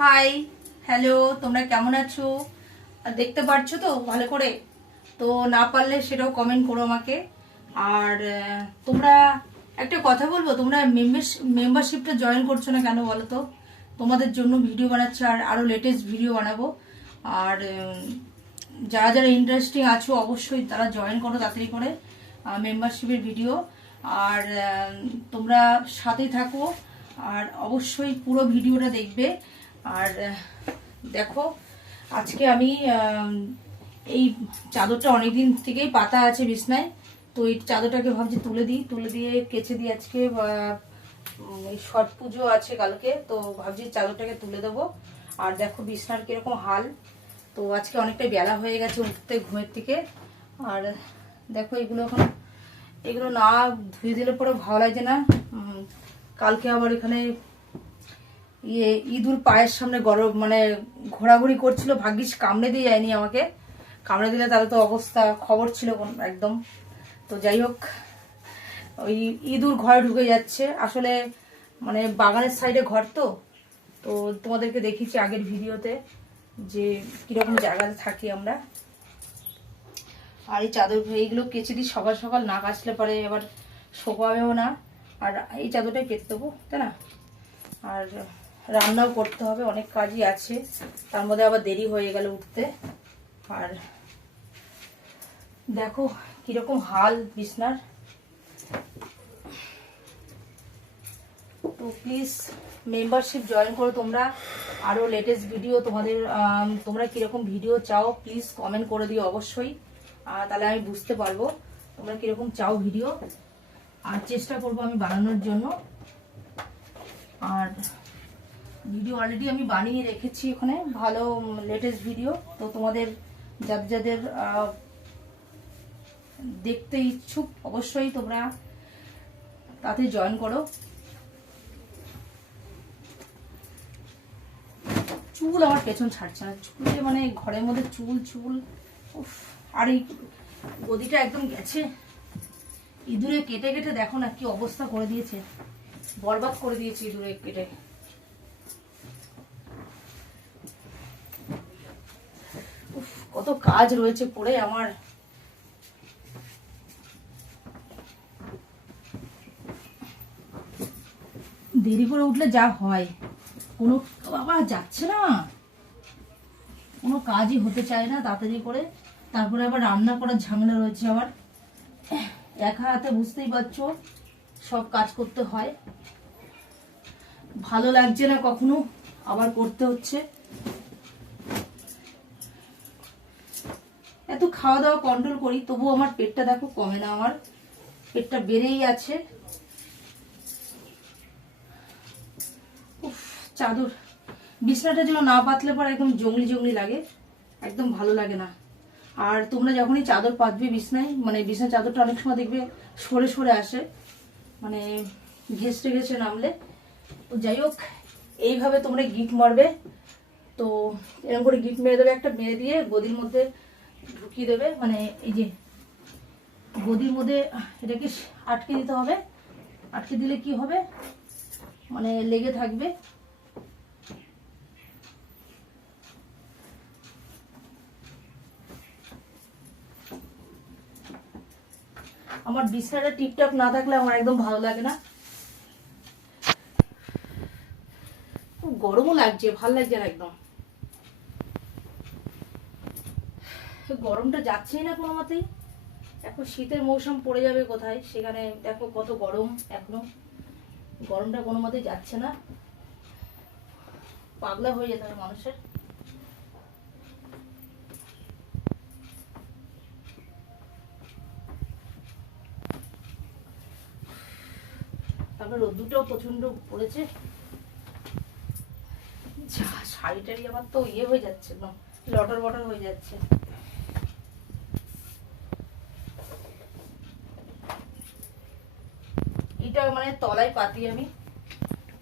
Hi hello তোমরা কেমন আছো? দেখতে পারছ তো? ভালো করে? তো না পারলে সেটাও কমেন্ট করো আমাকে। আর তোমরা একটা কথা বলব? তোমরা মেম্বারশিপটা জয়েন করছ না কেন বলো তো? তোমাদের জন্য ভিডিও বানাচ্ছি আর আরও লেটেস্ট ভিডিও বানাবো। আর যারা যারা ইন্টারেস্টিং আছো, অবশ্যই তারা জয়েন করো তাড়াতাড়ি করে মেম্বারশিপের ভিডিও আর তোমরা সাথে থাকো। আর অবশ্যই পুরো ভিডিওটা দেখবে। আর দেখো, আজকে আমি এই চাদরটা অনেকদিন থেকেই পাতা আছে বিছনায়, তো এই চাদরটাকে ভাবছি তুলে দিই, তুলে দিয়ে কেচে দিই আজকে এই ছট পুজো আছে কালকে, তো ভাবছি চাদরটাকে তুলে দেবো। আর দেখো বিছনার কীরকম হাল, তো আজকে অনেকটা বেলা হয়ে গেছে উঠতে ঘুমের থেকে। আর, দেখো এগুলো এখন, এগুলো না ধুয়ে দিলে পরে ভালো লাগছে না। কালকে আবার এখানে ইয়ে ইঁদুর পায়ের সামনে গরম মানে ঘোরাঘুরি করছিল, ভাগ্যিস কামড়ে দিয়ে যায়নি আমাকে। কামড়ে দিলে তাহলে তো অবস্থা, খবর ছিল একদম। তো যাই হোক, ওই ইঁদুর ঘরে ঢুকে যাচ্ছে। আসলে মানে বাগানের সাইডে ঘর তো। তো তোমাদেরকে দেখিয়েছি আগের ভিডিওতে যে কীরকম জায়গাতে থাকি আমরা। আর এই চাদর, এইগুলো কেচে দিই, সকাল সকাল না কাচলে পরে এবার শোকাবেও না। আর এই চাদরটাই কেচে দেবো, তাই না? আর রান্নাও করতে হবে, অনেক কাজই আছে। তার মধ্যে আবার দেরি হয়ে গেল উঠতে। আর দেখো কীরকম হাল বিছনার। তো প্লিজ মেম্বারশিপ জয়েন করো তোমরা। আরও লেটেস্ট ভিডিও তোমাদের তোমরা কীরকম ভিডিও চাও প্লিজ কমেন্ট করে দিও অবশ্যই। তাহলে আমি বুঝতে পারব তোমরা কীরকম চাও ভিডিও আর চেষ্টা করব আমি বানানোর জন্য। আর ভিডিও অলরেডি আমি বানিয়ে রেখেছি ওখানে ভালো লেটেস্ট ভিডিও তো তোমাদের যাদের যাদের দেখতে ইচ্ছুক, অবশ্যই তোমরা তাতে জয়েন করো। চুল আমার পেছন ছাড়ছে না। চুলে মানে ঘরের মধ্যে চুল চুল, উফ, আর এই গদিটা একদম গেছে। ইঁদুরে কেটে কেটে দেখো না কি অবস্থা করে দিয়েছে। বরবাদ করে দিয়েছে ইঁদুরে কেটে উফ, কত কাজ রয়েছে পড়ে আমার। দেরি করে উঠলে যা হয়। কোনো বাবা যাচ্ছে না। কোনো কাজই হতে চায় না তাড়াতাড়ি করে। তারপরে আবার রান্না করার ঝামেলা রয়েছে আবার। একা হাতে বুঝতেই পারছ, সব কাজ করতে হয়। ভালো লাগছে না কখনো, আবার করতে হচ্ছে। এত খাওয়া দাওয়া কন্ট্রোল করি তবুও আমার পেটটা দেখো কমে না আমার পেটটা বেড়েই আছে। উফ, চাদর। বিছনাটা যেন না পাতলে পরে একদম জঙ্গলি জঙ্গলি লাগে একদম ভালো লাগে না। আর তোমরা যখনই চাদর পাতবে বিছনায় মানে বিছনা চাদরটা অনেক সময় দেখবে সরে সরে আসে মানে ঘেসে ঘেসে নামলে। যাই হোক এইভাবে তোমরা গিট মারবে। তো এরকম করে গিট মেরে দেবে একটা মেরে দিয়ে গদির মধ্যে ঢুকিয়ে দেবে মানে এই যে গদির মধ্যে, এটাকে আটকে দিতে হবে। আটকে দিলে কি হবে? মানে লেগে থাকবে। আমার বিছানাটা টিপটপ না থাকলে আমার একদম ভালো লাগে না। খুব গরমও লাগছে, ভালো লাগছে না একদম। গরমটা যাচ্ছেই না কোনো মতেই। এখন শীতের মৌসুম পড়ে যাবে কোথায়? সেখানে দেখো কত গরম এখনও। গরমটা কোনো মতেই যাচ্ছে না। পাগলা হয়ে যেতে হবে মানুষের। তারপরে রোদ্দুটাও প্রচণ্ড পড়েছে। শাড়ি আমার তো ইয়ে হয়ে যাচ্ছে, একদম লটর বটর হয়ে যাচ্ছে। এর তলায় পাতি আমি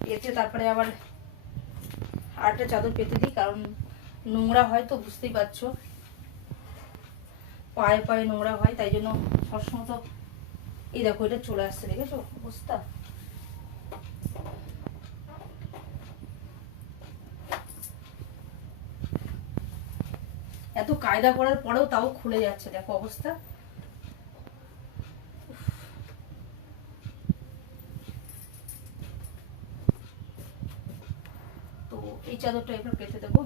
পেতে, তারপরে আবার আটটা চাদর পেতে দিই, কারণ নোংরা হয় তো, বুঝতেই পারছ। পায়ে পায়ে নোংরা হয়, তাই জন্য সবসময় তো এই দেখো, এটা চলে আসছে, দেখেছ অবস্থা? এত কায়দা করার পরেও তাও খুলে যাচ্ছে, দেখো অবস্থা। এই চাদরটা এবার পেতে দেবো।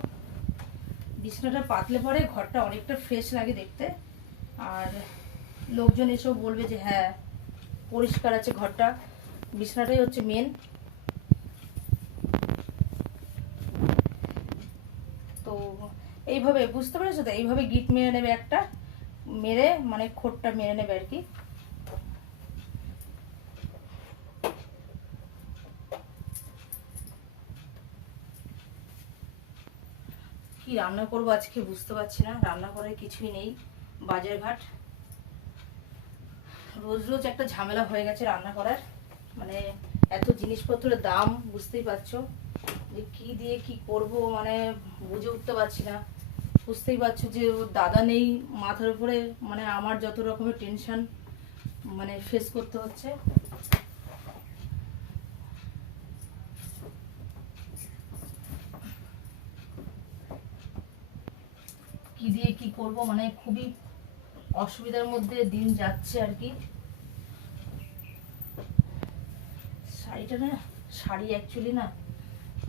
বিছানাটা পাতলে পরে ঘরটা অনেকটা ফ্রেশ লাগে দেখতে। আর লোকজন এসেও বলবে যে হ্যাঁ পরিষ্কার আছে ঘরটা। বিছানাটাই হচ্ছে মেন তো এইভাবে, বুঝতে পেরেছ তো? এইভাবে গিট মেরে নেবে একটা, মেরে মানে খোটটা মেরে নেবে আর কি। কি রান্না করব আজকে বুঝতে পারছি না। রান্না করার কিছুই নেই। বাজার ঘাট রোজ রোজ একটা ঝামেলা হয়ে গেছে রান্না করার। মানে এত জিনিসপত্রের দাম, বুঝতেই পারছ? যে কি দিয়ে কি করব মানে বুঝে উঠতে পারছি না। বুঝতেই পারছ যে দাদা নেই, মাথার উপরে মানে আমার যত রকমের টেনশন মানে ফেস করতে হচ্ছে। দিয়ে কি করব? মানে খুবই অসুবিধার মধ্যে দিন যাচ্ছে আর কি। শাড়িটা না, শাড়ি অ্যাকচুয়ালি না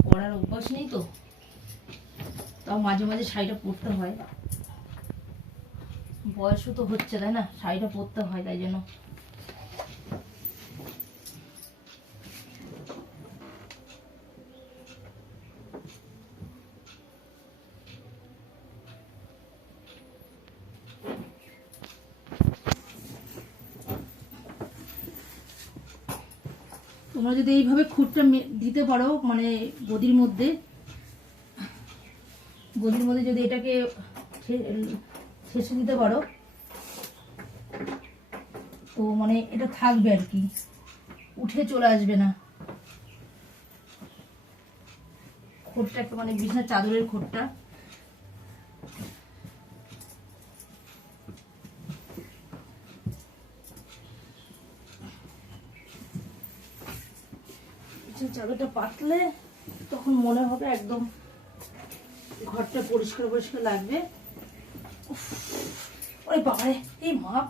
পরার অভ্যাস নেই তো। তাও মাঝে মাঝে শাড়িটা পরতে হয়। বয়সও তো হচ্ছে, তাই না? শাড়িটা পরতে হয়, তাই জন্য। তোমরা যদি এইভাবে খুঁটটা দিতে পারো মানে গদির মধ্যে গদির মধ্যে যদি এটাকে ছে- ছেঁচে দিতে পারো, তো মানে এটা থাকবে আর কি। উঠে চলে আসবে না। খোটটা মানে বিছানার চাদরের খোটটা বিছানার চাদরটা পাতলে তখন মনে হবে একদম ঘরটা পরিষ্কার পরিষ্কার লাগবে। ওরে বাবারে, এই মাপ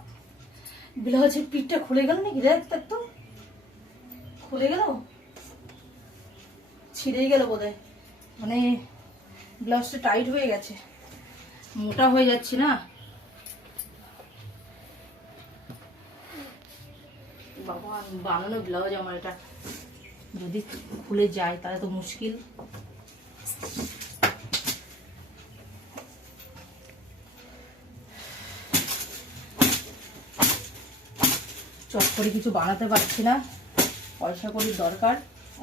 ব্লাউজের পিঠটা খুলে গেল নাকি রে? একদম খুলে গেল? ছিঁড়েই গেল বোধহয়। মানে ব্লাউজটা টাইট হয়ে গেছে, মোটা হয়ে যাচ্ছে না? বাবা, বানানো ব্লাউজ আমার এটা। যদি খুলে যায়, তাহলে তো মুশকিল। চট করে কিছু বানাতে পারছি না। পয়সা করির দরকার।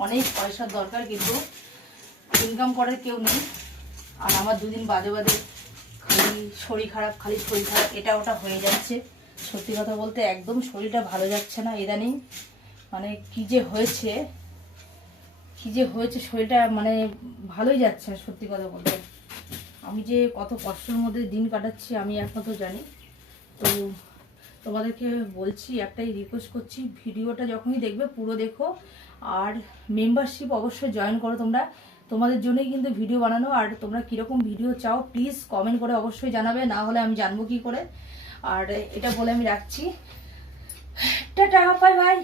অনেক পয়সার দরকার, কিন্তু ইনকাম করার কেউ নেই। আর আমার দুদিন বাদে বাদে খালি শরীর খারাপ, খালি শরীর খারাপ, এটা ওটা হয়ে যাচ্ছে। সত্যি কথা বলতে একদম শরীরটা ভালো যাচ্ছে না, ইদানিং। মানে কি যে হয়েছে কি যে হয়েছে শরীরটা মানে ভালোই যাচ্ছে, সত্যি কথা বলতে। আমি যে কত কষ্টের মধ্যে দিন কাটাচ্ছি, আমি একমাত্র জানি। তো তোমাদেরকে বলছি, একটাই রিকোয়েস্ট করছি, ভিডিওটা যখনই দেখবে পুরো দেখো। আর মেম্বারশিপ অবশ্যই জয়েন করো তোমরা। তোমাদের জন্যই কিন্তু ভিডিও বানানো। আর তোমরা কীরকম ভিডিও চাও প্লিজ কমেন্ট করে অবশ্যই জানাবে। না হলে আমি জানব কি করে। আর এটা বলে আমি রাখছি। Tata bye bye